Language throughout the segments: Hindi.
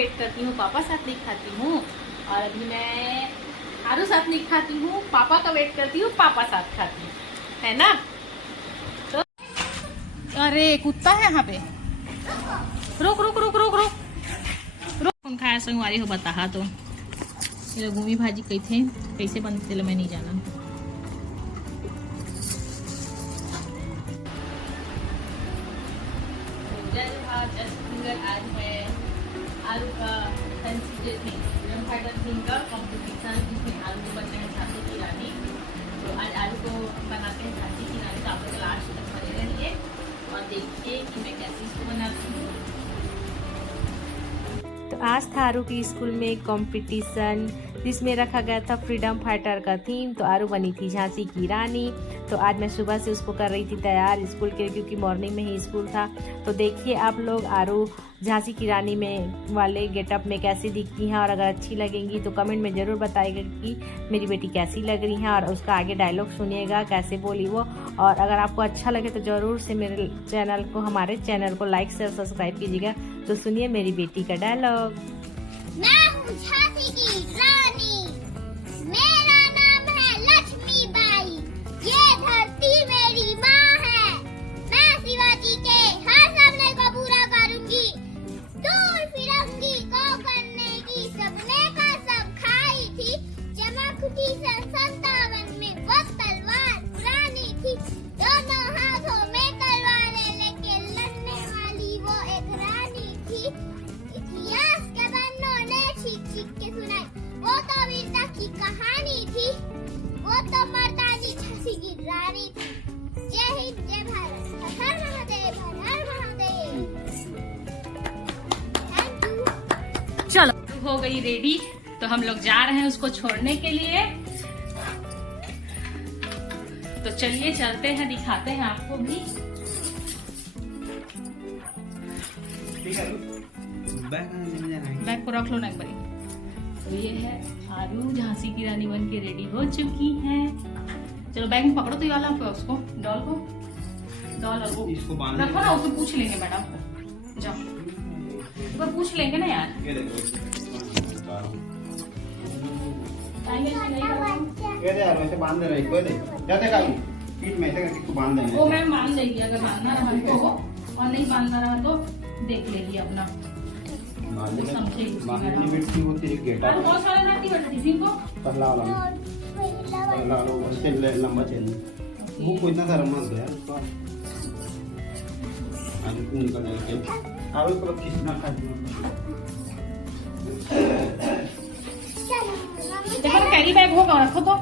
वेट करती हूँ, पापा साथ नहीं खाती हूँ। और अभी मैं आरू साथ नहीं खाती हूँ, पापा का वेट करती हूँ, पापा साथ खाती हूँ, है ना। तो अरे कुत्ता है यहाँ पे, रुक रुक रुक रुक रुक रुक। कौन खाया संगवारी हो बता तो मेरा घूमी भाजी कैसे बनते थे मैं नहीं जाना। आज है आलू का थीम का कॉम्पिटिशन, जिसमें आलू को बनते हैं झांसी की रानी। तो आज आलू को बनाते हैं झांसी की रानी। तो आप लोग लास्ट तक बने रहिए और देखिए कि मैं कैसे इसको बनाती हूँ। तो आज था आरू की स्कूल में एक कंपटीशन जिसमें रखा गया था फ्रीडम फाइटर का थीम। तो आरू बनी थी झांसी की रानी। तो आज मैं सुबह से उसको कर रही थी तैयार स्कूल के, क्योंकि मॉर्निंग में ही स्कूल था। तो देखिए आप लोग आरू झांसी की रानी में वाले गेटअप में कैसी दिखती हैं, और अगर अच्छी लगेंगी तो कमेंट में ज़रूर बताइएगा कि मेरी बेटी कैसी लग रही है, और उसका आगे डायलॉग सुनिएगा कैसे बोली वो। और अगर आपको अच्छा लगे तो ज़रूर से हमारे चैनल को लाइक शेयर सब्सक्राइब कीजिएगा। तो सुनिए मेरी बेटी का डायलॉग। मैं हूँ झांसी की रानी, मेरा नाम है लक्ष्मीबाई, ये धरती मेरी माँ है। मैं शिवाजी के हर सपने को पूरा करूंगी, दूर फिरंगी को करने की सपने का सब खाई थी। चमकती सन 57 में वो तलवार पुरानी थी, दोनों हाथों में तलवारें लेके लड़ने वाली वो एक रानी थी। इतिहास के पन्नों ने चीख चीख के सुनाई वो तो वीरता की कहानी थी, वो तो मर्दानी झांसी की रानी थी। जय हिंद, जय भारत, हर हर महादेव, हर हर महादेव। Thank you. चलो हो गई रेडी, तो हम लोग जा रहे हैं उसको छोड़ने के लिए। तो चलिए चलते हैं, दिखाते हैं आपको भी। बैग को रख लो ना एक बारी। तो ये है आरू झांसी की रानी बन के रेडी हो चुकी है। चलो बैग में पकड़ो तो ये वाला उसको डॉल और वो इसको बांध रखो ना, उसको पूछ लेंगे मैडम को। जाओ एक बार पूछ लेंगे ना यार। ये देखो अच्छा यार वैसे बांध दे रहा है इसको, दे जाते कालू पीठ में से इसको बांध देंगे। वो मैम बांध देगी, अगर बांधना रहा तो, और नहीं बांधना रहा तो देख लेगी अपना। बांधने बैठती होती है गेटा बहुत सारे रहती है टिफिन को। पहला वाला उससे लंबा चाहिए। वो कोई इतना सारा मत है उसको आगे कौन कर लेके आवे को किसना खा देखो कैरी बैग होगा, रखो तो।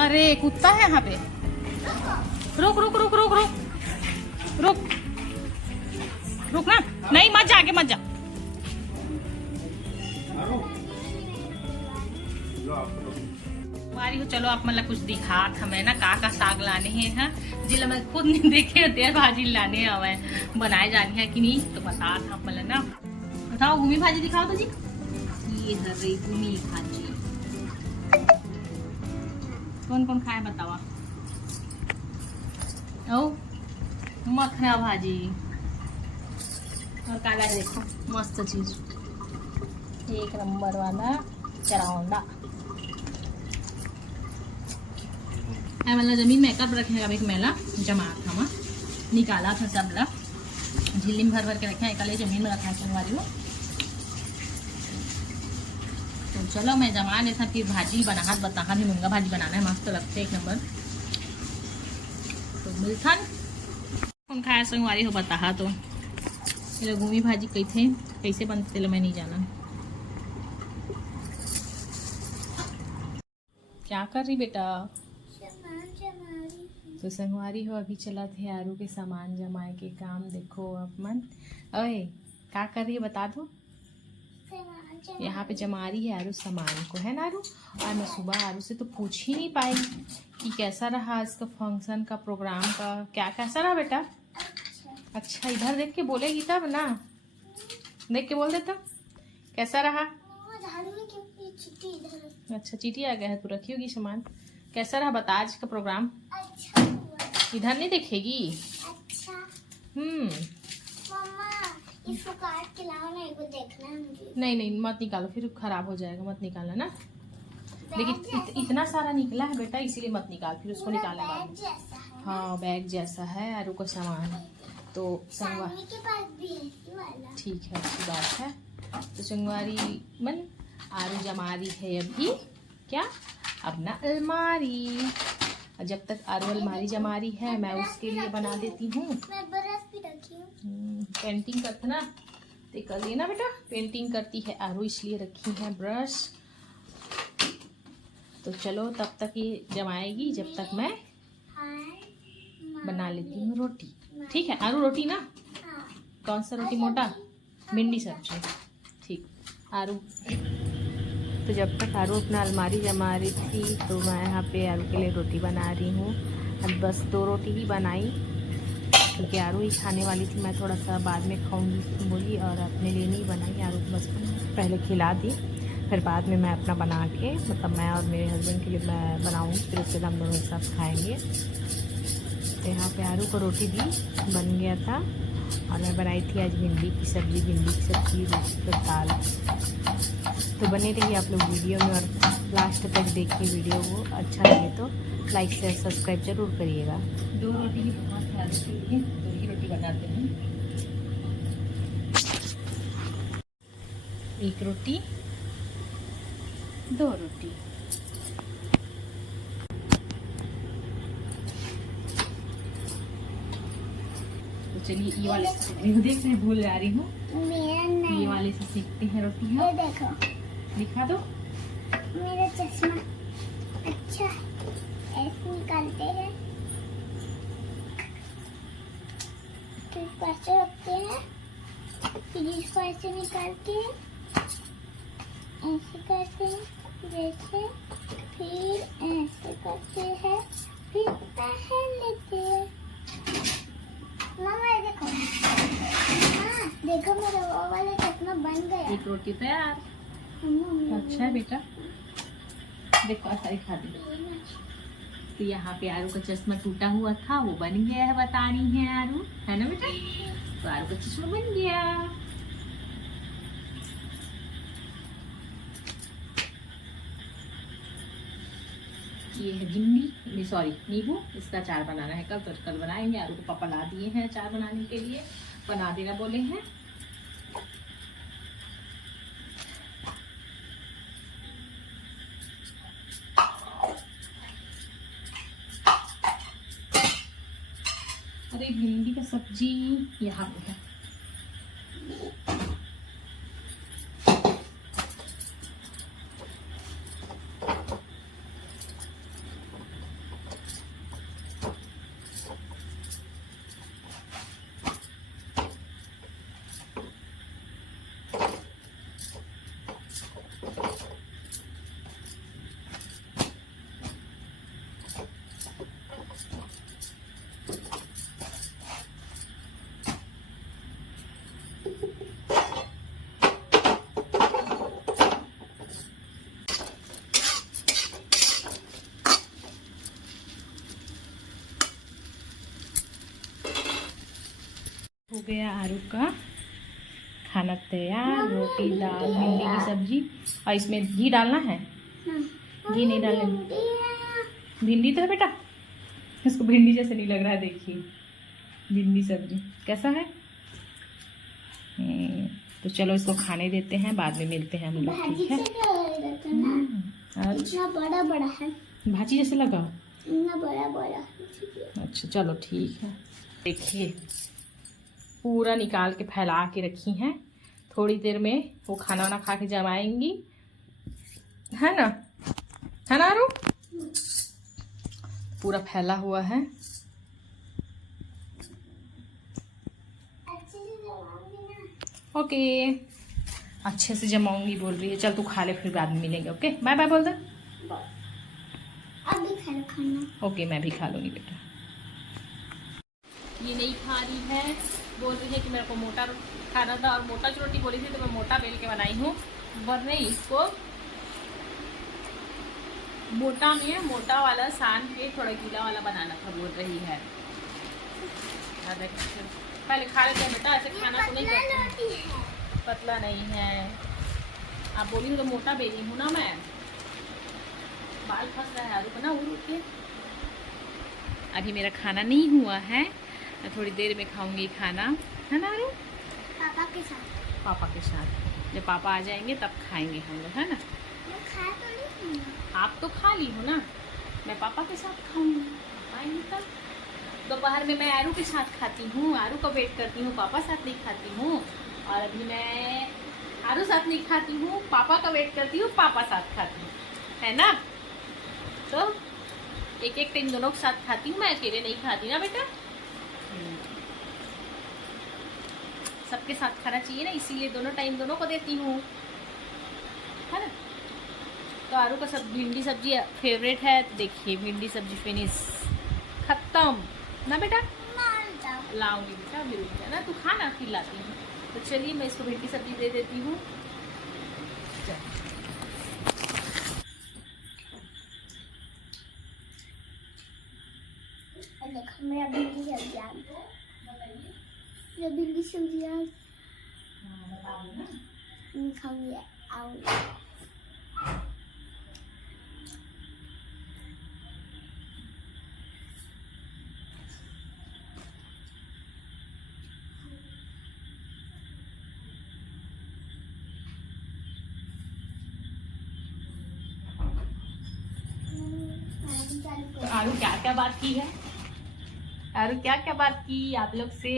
अरे कुत्ता है यहाँ पे, रुक रुक रुक रुक रुक रुक रुक ना, नहीं मत जा, आगे मत जा। हमारी हो चलो आप मतलब कुछ दिखा हमें ना का साग लाने हैं जिला मैं खुद नहीं देखे देर भाजी लाने हवे बनाए जानी है कि नहीं, तो बता था मतलब ना। बताओ घूमी भाजी दिखाओ तो जी। ये है रही घूमी भाजी, कौन कौन खाए बतावा। ओ मखना भाजी और काला देखो मस्त चीज, एक नंबर वाला चरौंदा। वाला जमीन मेकअप रखेगा, एक मेला जमा था वहाँ निकाला था सब ला झिल्ली में भर भर के रखे हैं, एक जमीन में रखा है संगवारी वो। तो चलो मैं जमा ले था, फिर भाजी बना बता भी मूंगा भाजी बनाना है, मस्त लगते एक नंबर। तो मिलथन कौन खाया संगवारी हो बता तो मेरा घूमी भाजी कैसे बनते मैं नहीं जाना। क्या कर रही बेटा। तो संगवारी हो अभी चला थे आरू के सामान जमाए के काम। देखो आप मन ओए क्या कर रही है बता दो। यहाँ पे जमा रही है आरू सामान को, है ना आरू। और मैं सुबह आरू से तो पूछ ही नहीं पाई कि कैसा रहा इसका फंक्शन का प्रोग्राम का, क्या कैसा रहा बेटा। अच्छा इधर देख के बोलेगी तब ना, देख के बोल देता कैसा रहा। अच्छा चीटी आ गया है, तू रखी होगी सामान। कैसा रहा बता आज का प्रोग्राम। अच्छा हुआ। इधर नहीं देखेगी। अच्छा। मम्मा इसको काट के लाओ ना, एक बार देखना है मुझे। नहीं नहीं मत निकालो, फिर खराब हो जाएगा, मत निकालना ना। लेकिन इतना सारा निकला है बेटा, इसीलिए मत निकाल, फिर उसको निकालना बाद बैग में। जैसा है। हाँ बैग जैसा है आरू का सामान, तो संगवा सामने के पास भी है ये वाला। ठीक है, अच्छी बात है। तो संगवारी मन आरू जमा रही है अभी क्या, अपना अलमारी। और जब तक आरू अलमारी जमा रही है मैं उसके लिए बना देती हूँ। मैं ब्रश भी रखी हूँ। पेंटिंग करते ना, तो कर लेना बेटा, पेंटिंग करती है आरू इसलिए रखी है ब्रश। तो चलो तब तक ये जमाएगी, जब तक मैं बना लेती हूँ रोटी। ठीक है आरू, रोटी ना कौन सा रोटी, मोटा भिंडी सब्जी। ठीक आरू, तो जब तक आरू अपना अलमारी जमा रही थी तो मैं यहाँ पे आरू के लिए रोटी बना रही हूँ। अब बस 2 रोटी ही बनाई क्योंकि आरू ही खाने वाली थी, मैं थोड़ा सा बाद में खाऊंगी बोली, और अपने लिए नहीं बनाई। आरू को बस पहले खिला दी, फिर बाद में मैं अपना बना के, मतलब मैं और मेरे हस्बैंड के लिए मैं बनाऊँगी, फिर उसके बाद हम दोनों एक साथ खाएँगे। तो यहाँ पे आरू को रोटी भी बन गया था और मैं बनाई थी आज भिंडी की सब्ज़ी, रोटी पर दाल। तो बने रहिए आप लोग वीडियो में और लास्ट तक देखिए वीडियो को। अच्छा लगे तो लाइक शेयर सब्सक्राइब जरूर करिएगा। 2 रोटी की बहुत ख्याल रखिए, 2 ही रोटी बनाते हैं। 1 रोटी 2 रोटी। तो चलिए ये वाले देख रहे, भूल जा रही हूँ, मेरा नहीं, ये वाले से सीखते हैं रोटी। ये है देखो दिखा दो। मेरा चश्मा अच्छा है, ऐसे निकालते हैं, फिर इसको ऐसे रखते हैं, फिर इसको ऐसे निकालते हैं, ऐसे करते हैं जैसे, फिर ऐसे करते हैं, फिर पहन लेते हैं। मामा ये देखो, हाँ देखो मेरा वो वाला चश्मा बन गया। 1 रोटी तैयार। अच्छा है बेटा, देखो ऐसा दिखा दे। तो यहाँ पे आरू का चश्मा टूटा हुआ था, वो बन गया है, बता रही है आरू, है ना बेटा। तो आरू का चश्मा बन गया। ये है भिंडी, सॉरी नींबू, इसका अचार बनाना है कल, तो कल बनाएंगे। आरू को पापा ला दिए हैं अचार बनाने के लिए, बना देना बोले हैं। अरे भिंडी का सब्जी यहाँ पे है। हो गया आरू का खाना तैयार, रोटी दाल भिंडी की सब्जी। और इसमें घी डालना है, घी नहीं डालने, भिंडी तो है बेटा, इसको भिंडी जैसे नहीं लग रहा है, देखिए भिंडी सब्जी कैसा है। तो चलो इसको खाने देते हैं, बाद में मिलते हैं हम लोग, ठीक है। इतना बड़ा बड़ा है, भाजी जैसे लगा, इतना बड़ा बड़ा। अच्छा चलो ठीक है। देखिए पूरा निकाल के फैला के रखी हैं, थोड़ी देर में वो खाना वाना खा के जमाएंगी, है ना, है ना आरू। पूरा फैला हुआ है। ओके अच्छे से जमाऊंगी बोल रही है, चल तू खा ले, फिर बाद में मिलेंगे। ओके बाय बाय बोल दे। अभी खाना। ओके मैं भी खा लूंगी बेटा। ये नहीं खा रही है, बोल रही है कि मेरे को मोटा खाना था, और मोटा जो रोटी बोली थी तो मैं मोटा बेल के बनाई हूँ, वरने इसको मोटा में मोटा वाला सान के थोड़ा गीला वाला बनाना था बोल रही है। पहले खा लेते हैं बेटा, ऐसे खाना तो नहीं करते। पतला नहीं है। आप बोली हो तो मोटा बेली हूँ ना मैं। बाल फंस रहा है आरू को ना उड़ के। अभी मेरा खाना नहीं हुआ है, मैं थोड़ी देर में खाऊंगी खाना, है ना आरू? पापा के साथ। पापा के साथ, जब पापा आ जाएंगे तब खाएंगे हम लोग, है ना? मैं खा तो नहीं हूँ। आप तो खा ली हो ना, मैं पापा के साथ खाऊंगी, आएंगे तब। दोपहर में मैं आरू के साथ खाती हूँ, आरू का वेट करती हूँ, पापा साथ नहीं खाती हूँ। और अभी मैं आरू साथ नहीं खाती हूँ, पापा का वेट करती हूँ, पापा साथ खाती हूँ, है ना? तो एक एक टाइम दोनों के साथ खाती हूँ, मैं अकेले नहीं खाती ना बेटा। सबके साथ खाना चाहिए ना, इसीलिए दोनों टाइम दोनों को देती हूँ, है ना? तो आरू का सब भिंडी सब्जी फेवरेट है, तो देखिए भिंडी सब्जी फिनिश, खत्म ना बेटा। लाऊंगी बेटा, मिलूंगी, है ना? तू खाना फिर लाती हूँ। तो चलिए मैं इसको भिंडी सब्जी दे देती हूँ। देखो मेरा भिंडी सब्जी आ गया। मेरा भिंडी सब्जी आ गया। मैं खाऊंगी, आऊंगी। तो आरू क्या क्या बात की है? आरू क्या क्या बात की आप लोग से?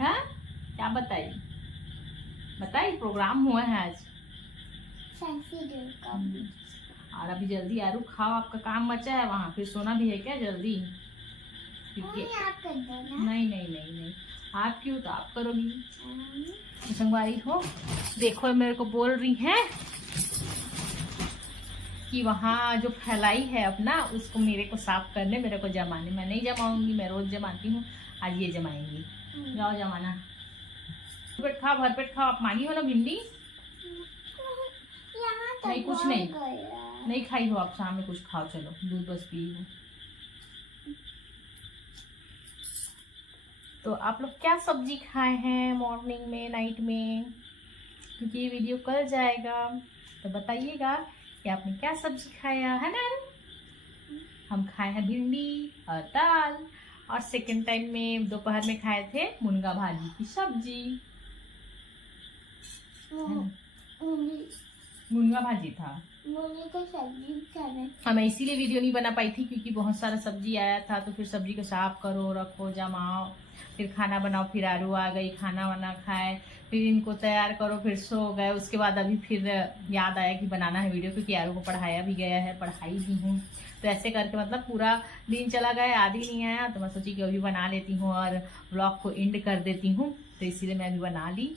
हाँ, क्या बताई? बताई प्रोग्राम हुआ है आज। और अभी जल्दी आरू खाओ, आपका काम बचा है वहाँ, फिर सोना भी है क्या जल्दी? नहीं नहीं नहीं नहीं, आप क्यों, तो आप करोगी। संगवारी हो, देखो मेरे को बोल रही हैं कि वहाँ जो फैलाई है अपना, उसको मेरे को साफ करने, मेरे को जमाने। मैं नहीं जमाऊंगी, मैं रोज जमाती हूँ, आज ये जमाएंगी। जाओ जमाना, पेट खाओ, भरपेट खाओ। आप मांगी हो ना भिंडी? नहीं कुछ नहीं, नहीं खाई हो आप, शाम में कुछ खाओ, चलो दूध बस पी हो। तो आप लोग क्या सब्जी खाए हैं मॉर्निंग में, नाइट में? क्योंकि ये वीडियो कल जाएगा, तो बताइएगा कि आपने क्या सब्जी खाया है ना? हम खाए हैं भिंडी और दाल, और सेकंड टाइम में दोपहर में खाए थे मुनगा भाजी की सब्जी। मुनगा भाजी था, मैं इसीलिए वीडियो नहीं बना पाई थी, क्योंकि बहुत सारा सब्जी आया था, तो फिर सब्जी को साफ करो, रखो, जमाओ, फिर खाना बनाओ। फिर आरू आ गई, खाना वाना खाए, फिर इनको तैयार करो, फिर सो गए। उसके बाद अभी फिर याद आया कि बनाना है वीडियो, क्योंकि आरू को पढ़ाया भी गया है, पढ़ाई भी हूँ। तो ऐसे करके मतलब पूरा दिन चला गया, आदि नहीं आया, तो मैं सोची कि अभी बना लेती हूँ और व्लॉग को एंड कर देती हूँ। तो इसीलिए मैं अभी बना ली।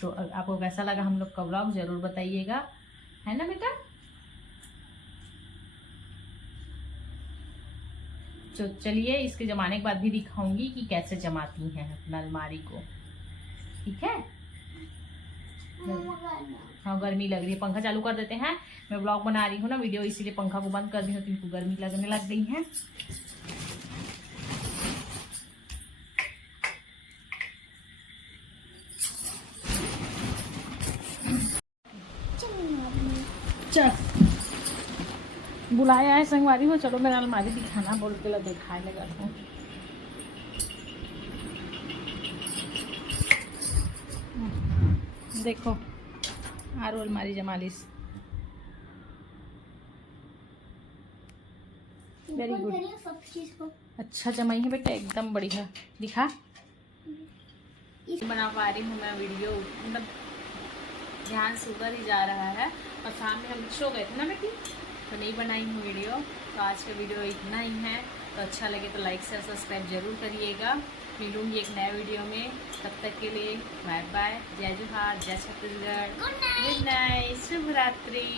तो आपको कैसा लगा हम लोग का व्लॉग ज़रूर बताइएगा, है ना बेटा? तो चलिए इसके जमाने के बाद भी दिखाऊंगी कि कैसे जमाती हैं अपना अलमारी को, ठीक है? हाँ, गर्मी लग रही है, पंखा चालू कर देते हैं। मैं व्लॉग बना रही हूँ ना वीडियो, इसीलिए पंखा को बंद कर दी हूँ, तो इनको गर्मी लगने लग गई है। चल, बुलाया है संगवारी हो, चलो मेरा अलमारी दिखाना बोल के लगे दिखाने लगा हूँ। देखो आरू अलमारी जमालिस, वेरी गुड, अच्छा जमाई है बेटा, एकदम बढ़िया। दिखा, बना पा रही हूँ मैं वीडियो, मतलब ध्यान से उधर ही जा रहा है, और शाम में हम सो गए थे ना बेटी, तो नहीं बनाई हूँ वीडियो। तो आज का वीडियो इतना ही है, तो अच्छा लगे तो लाइक शेयर सब्सक्राइब जरूर करिएगा। मिलूंगी एक नए वीडियो में, तब तक के लिए बाय बाय, जय जोहार, जय छत्तीसगढ़, गुड नाइट, शुभ रात्रि।